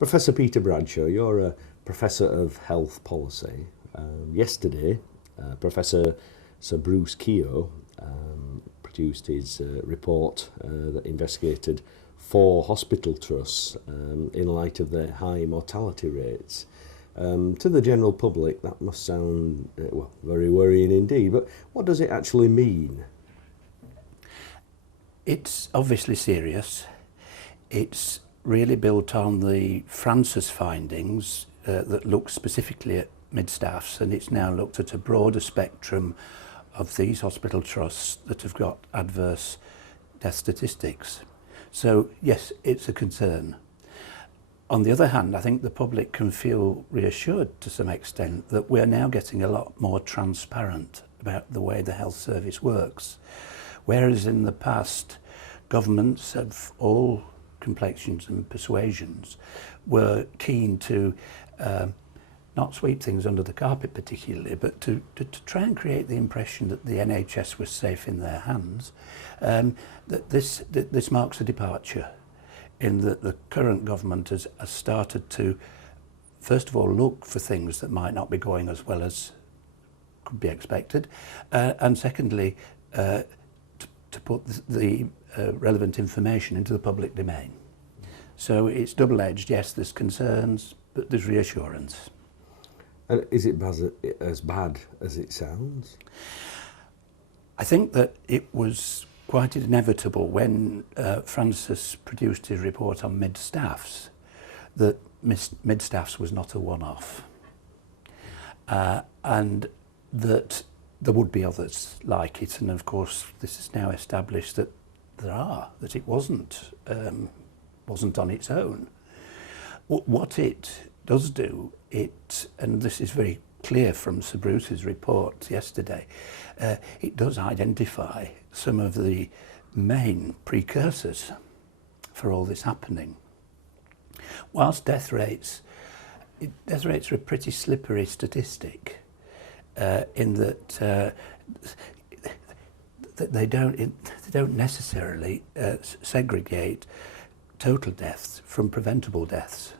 Professor Peter Bradshaw, you're a Professor of Health Policy. Yesterday, Professor Sir Bruce Keogh produced his report that investigated 4 hospital trusts in light of their high mortality rates. To the general public, that must sound well, very worrying indeed, but what does it actually mean? It's obviously serious. It's really built on the Francis findings that look specifically at Mid-Staffs, and it's now looked at a broader spectrum of these hospital trusts that have got adverse death statistics. So yes, it's a concern. On the other hand, I think the public can feel reassured to some extent that we're now getting a lot more transparent about the way the health service works. Whereas in the past, governments of all complexions and persuasions were keen to not sweep things under the carpet particularly, but to try and create the impression that the NHS was safe in their hands. That this marks a departure in that the current government has started to, first of all, look for things that might not be going as well as could be expected, and secondly, to put the relevant information into the public domain. So it's double-edged. Yes, there's concerns, but there's reassurance. And is it as bad as it sounds? I think that it was quite inevitable when Francis produced his report on Mid-Staffs that Mid-Staffs was not a one-off, and that there would be others like it, and of course this is now established that that it wasn't on its own. What it does do, and this is very clear from Sir Bruce's report yesterday, it does identify some of the main precursors for all this happening. Whilst death rates are a pretty slippery statistic, in that they don't necessarily segregate total deaths from preventable deaths.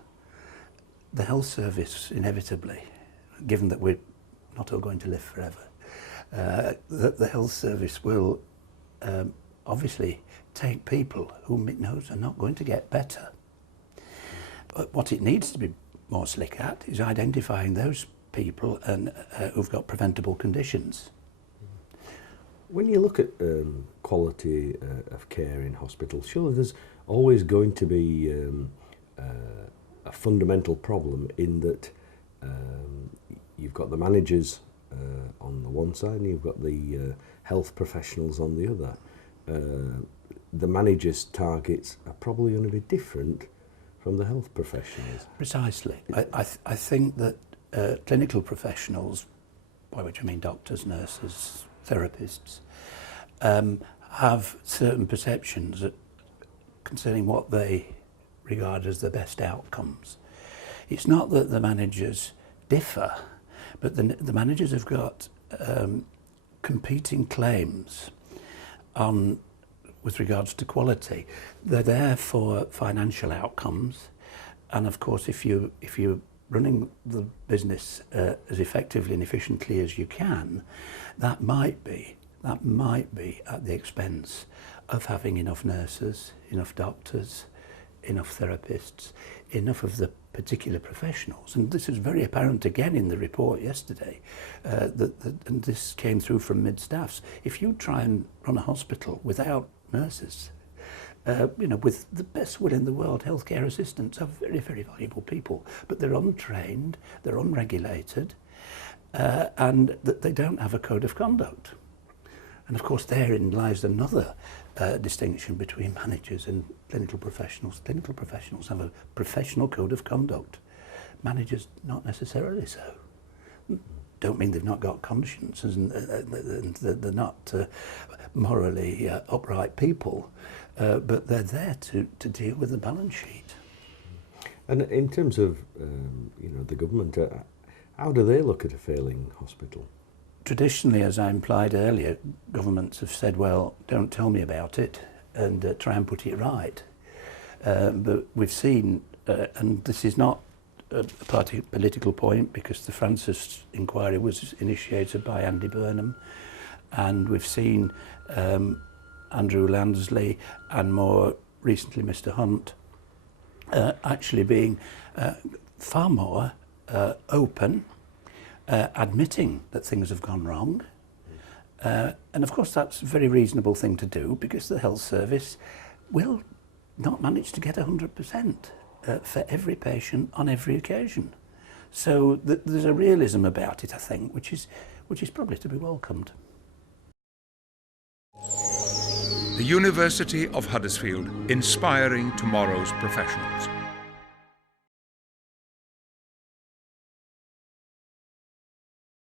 The health service, inevitably, given that we're not all going to live forever, the health service will obviously take people whom it knows are not going to get better. But what it needs to be more slick at is identifying those people and who've got preventable conditions. When you look at quality of care in hospitals, surely there's always going to be a fundamental problem in that you've got the managers on the one side and you've got the health professionals on the other. The managers' targets are probably going to be different from the health professionals. Precisely. I think that clinical professionals, by which I mean doctors, nurses, therapists, have certain perceptions concerning what they regard as the best outcomes. It's not that the managers differ, but the managers have got competing claims with regards to quality. They're there for financial outcomes, and of course if you're running the business as effectively and efficiently as you can, that might be at the expense of having enough nurses, enough doctors, enough therapists, enough of the particular professionals. And this is very apparent again in the report yesterday, and this came through from Mid-Staffs. If you try and run a hospital without nurses, with the best will in the world, healthcare assistants are very, very valuable people, but they're untrained, they're unregulated, and they don't have a code of conduct. And of course therein lies another distinction between managers and clinical professionals. Clinical professionals have a professional code of conduct. Managers not necessarily so. Don't mean they've not got consciences and they're not morally upright people, but they're there to deal with the balance sheet. And in terms of the government, how do they look at a failing hospital? Traditionally, as I implied earlier, governments have said, well, don't tell me about it and try and put it right. But we've seen and this is not a party political point, because the Francis inquiry was initiated by Andy Burnham, and we've seen Andrew Lansley and more recently Mr Hunt actually being far more open, admitting that things have gone wrong. And of course that's a very reasonable thing to do, because the health service will not manage to get 100% for every patient on every occasion. So there's a realism about it, I think, which is probably to be welcomed. The University of Huddersfield, inspiring tomorrow's professionals.